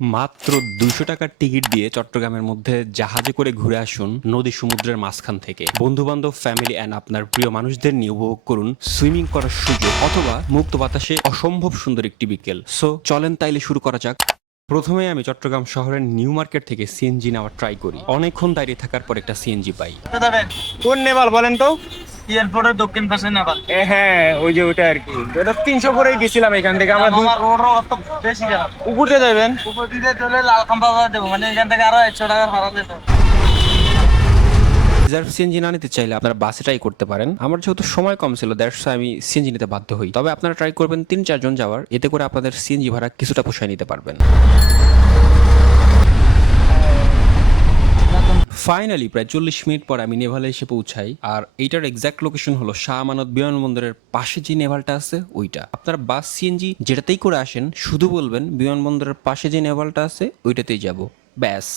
মাত্র ২০০ টাকার টিকিট দিয়ে চট্টগ্রামের মধ্যে জাহাজে করে ঘুরে আসুন নদী সমুদ্রের মাঝখান থেকে। বন্ধু বান্ধব, ফ্যামিলি অ্যান্ড আপনার প্রিয় মানুষদের নিয়ে উপভোগ করুন সুইমিং করার সুযোগ অথবা মুক্ত বাতাসে অসম্ভব সুন্দর একটি বিকেল। সো চলেন তাইলে শুরু করা যাক। প্রথমে আমি চট্টগ্রাম শহরের নিউ মার্কেট থেকে সিএনজি নেওয়ার ট্রাই করি। অনেকক্ষণ দাঁড়িয়ে থাকার পর একটা সিএনজি পাই। কোন নেপাল বলেন তো? এয়ারপোর্টের দক্ষিণ পাশে নেপাল। হ্যাঁ, ওই যে ওটা আর কি। ওটা 300 করেই গেছিলাম এখান থেকে। আমরা রোডও অত বেশি না। উপর দিয়ে যাবেন। উপর দিকে চলে লাল খাম্বা দেবো, মানে এখান থেকে আরো 100 টাকা ভাড়া দেবো। রিজার্ভ সিএনজি না নিতে চাইলে আপনারা বাসে ট্রাই করতে পারেন। আমার যেহেতু সময় কম ছিল, দ্যাটস আমি সিএনজি নিতে বাধ্য হই। তবে আপনারা ট্রাই করবেন ৩-৪ জন যাওয়ার, এতে করে আপনাদের সিএনজি ভাড়া কিছুটা পোষায় নিতে পারবেন। ফাইনালি প্রায় 40 মিনিট পর আমি নেভালে এসে পৌঁছাই। আর এইটার এক্সাক্ট লোকেশন হলো শাহ আমানত বিমানবন্দরের পাশে যে নেভালটা আছে ওইটা। আপনারা বাস সিএনজি যেটাতেই করে আসেন, শুধু বলবেন বিমানবন্দরের পাশে যে নেভালটা আছে ওইটাতেই যাব, ব্যাস।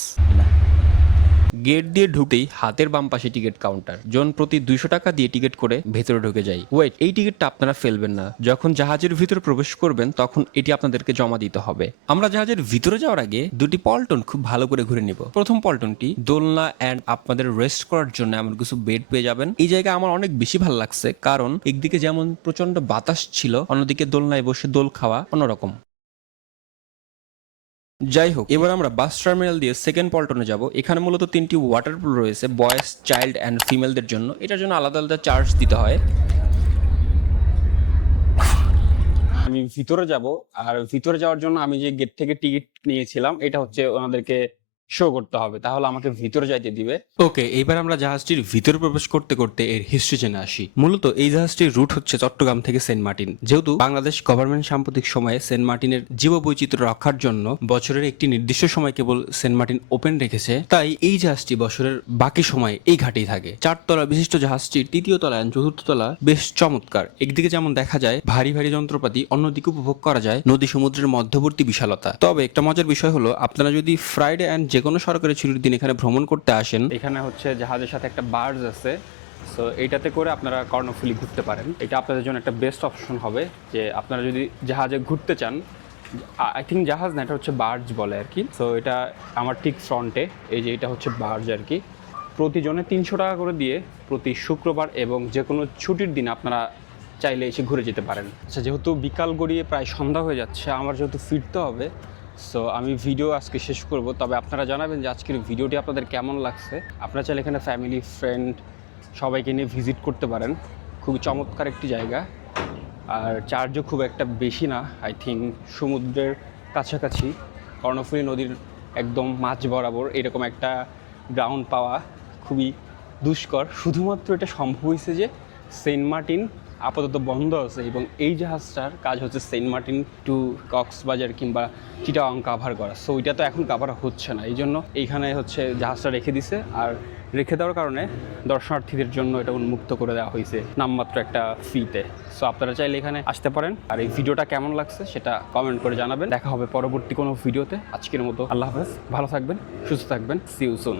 গেট দিয়ে ঢুকতেই হাতের বাম পাশে টিকিট কাউন্টার। জন প্রতি 200 টাকা দিয়ে টিকিট করে ভেতরে ঢুকে যাই। ওয়েট, এই টিকিটটা আপনারা ফেলবেন না। যখন জাহাজের ভিতরে প্রবেশ করবেন তখন এটি আপনাদেরকে জমা দিতে হবে। আমরা জাহাজের ভিতরে যাওয়ার আগে দুটি পল্টন খুব ভালো করে ঘুরে নিব। প্রথম পল্টনটি দোলনা অ্যান্ড আপনাদের রেস্ট করার জন্য এমন কিছু বেড পেয়ে যাবেন। এই জায়গা আমার অনেক বেশি ভালো লাগছে, কারণ একদিকে যেমন প্রচন্ড বাতাস ছিল, অন্যদিকে দোলনায় বসে দোল খাওয়া অন্যরকম। যাই হোক, এবার আমরা বাস টার্মিনাল দিয়ে সেকেন্ড পল্টনে যাব। এখানে মূলত 3টি ওয়াটার পুল রয়েছে বয়েজ, চাইল্ড অ্যান্ড ফিমেলদের জন্য। এটার জন্য আলাদা আলাদা চার্জ দিতে হয়। আমি ভিতরে যাব, আর ভিতরে যাওয়ার জন্য আমি যে গেট থেকে টিকিট নিয়েছিলাম এটা হচ্ছে ওনাদেরকে শো করতে হবে, তাহলে আমাকে ভিতরে যাইতে দিবে। ওকে, এইবার আমরা জাহাজটির ভিতরে প্রবেশ করতে করতে এর হিস্ট্রি জেনে আসি। মূলত এই জাহাজটির রুট হচ্ছে চট্টগ্রাম থেকে সেন্ট মার্টিন। যেহেতু বাংলাদেশ গভর্নমেন্ট সাম্প্রতিক সময়ে সেন্ট মার্টিনের জীববৈচিত্র্য রক্ষার জন্য বছরের একটি নির্দিষ্ট সময় কেবল সেন্ট মার্টিন ওপেন রেখেছে, তাই এই জাহাজটি বছরের বাকি সময় এই ঘাটেই থাকে। 4 তলা বিশিষ্ট জাহাজটির 3য় তলা এবং 4র্থ তলা বেশ চমৎকার। একদিকে যেমন দেখা যায় ভারী ভারী যন্ত্রপাতি, অন্যদিকে উপভোগ করা যায় নদী সমুদ্রের মধ্যবর্তী বিশালতা। তবে একটা মজার বিষয় হলো, আপনারা যদি ফ্রাইডে অ্যান্ড যে কোনো সরকারি ছুটির দিন এখানে ভ্রমণ করতে আসেন, এখানে হচ্ছে জাহাজের সাথে একটা বার্জ আছে। সো এইটাতে করে আপনারা কর্ণফুলী ঘুরতে পারেন। এটা আপনাদের জন্য একটা বেস্ট অপশন হবে, যে আপনারা যদি জাহাজে ঘুরতে চান। আই থিঙ্ক জাহাজ না, এটা হচ্ছে বার্জ বলে আর কি। সো এটা আমার ঠিক ফ্রন্টে, এই যে এটা হচ্ছে বার্জ আর কি। প্রতিজনে 300 টাকা করে দিয়ে প্রতি শুক্রবার এবং যে কোনো ছুটির দিন আপনারা চাইলে এসে ঘুরে যেতে পারেন। আচ্ছা, যেহেতু বিকাল গড়িয়ে প্রায় সন্ধ্যা হয়ে যাচ্ছে, আমার যেহেতু ফিরতে হবে, সো আমি ভিডিও আজকে শেষ করব। তবে আপনারা জানাবেন যে আজকের ভিডিওটি আপনাদের কেমন লাগছে। আপনারা চাইলে এখানে ফ্যামিলি, ফ্রেন্ড সবাইকে নিয়ে ভিজিট করতে পারেন। খুবই চমৎকার একটি জায়গা, আর চার্জও খুব একটা বেশি না। আই থিঙ্ক সমুদ্রের কাছাকাছি, কর্ণফুলী নদীর একদম মাঝ বরাবর এরকম একটা গ্রাউন্ড পাওয়া খুবই দুষ্কর। শুধুমাত্র এটা সম্ভব হয়েছে যে সেন্ট মার্টিন আপাতত বন্ধ আছে, এবং এই জাহাজটার কাজ হচ্ছে সেন্ট মার্টিন টু কক্সবাজার কিংবা চিটাগাং কাভার করা। সো ওইটা তো এখন কাভার হচ্ছে না, এই জন্য এইখানে হচ্ছে জাহাজটা রেখে দিছে। আর রেখে দেওয়ার কারণে দর্শনার্থীদের জন্য এটা উন্মুক্ত করে দেওয়া হয়েছে নামমাত্র একটা ফিতে। সো আপনারা চাইলে এখানে আসতে পারেন। আর এই ভিডিওটা কেমন লাগছে সেটা কমেন্ট করে জানাবেন। দেখা হবে পরবর্তী কোনো ভিডিওতে। আজকের মতো আল্লাহ হাফেজ, ভালো থাকবেন, সুস্থ থাকবেন, সি ইউ সুন।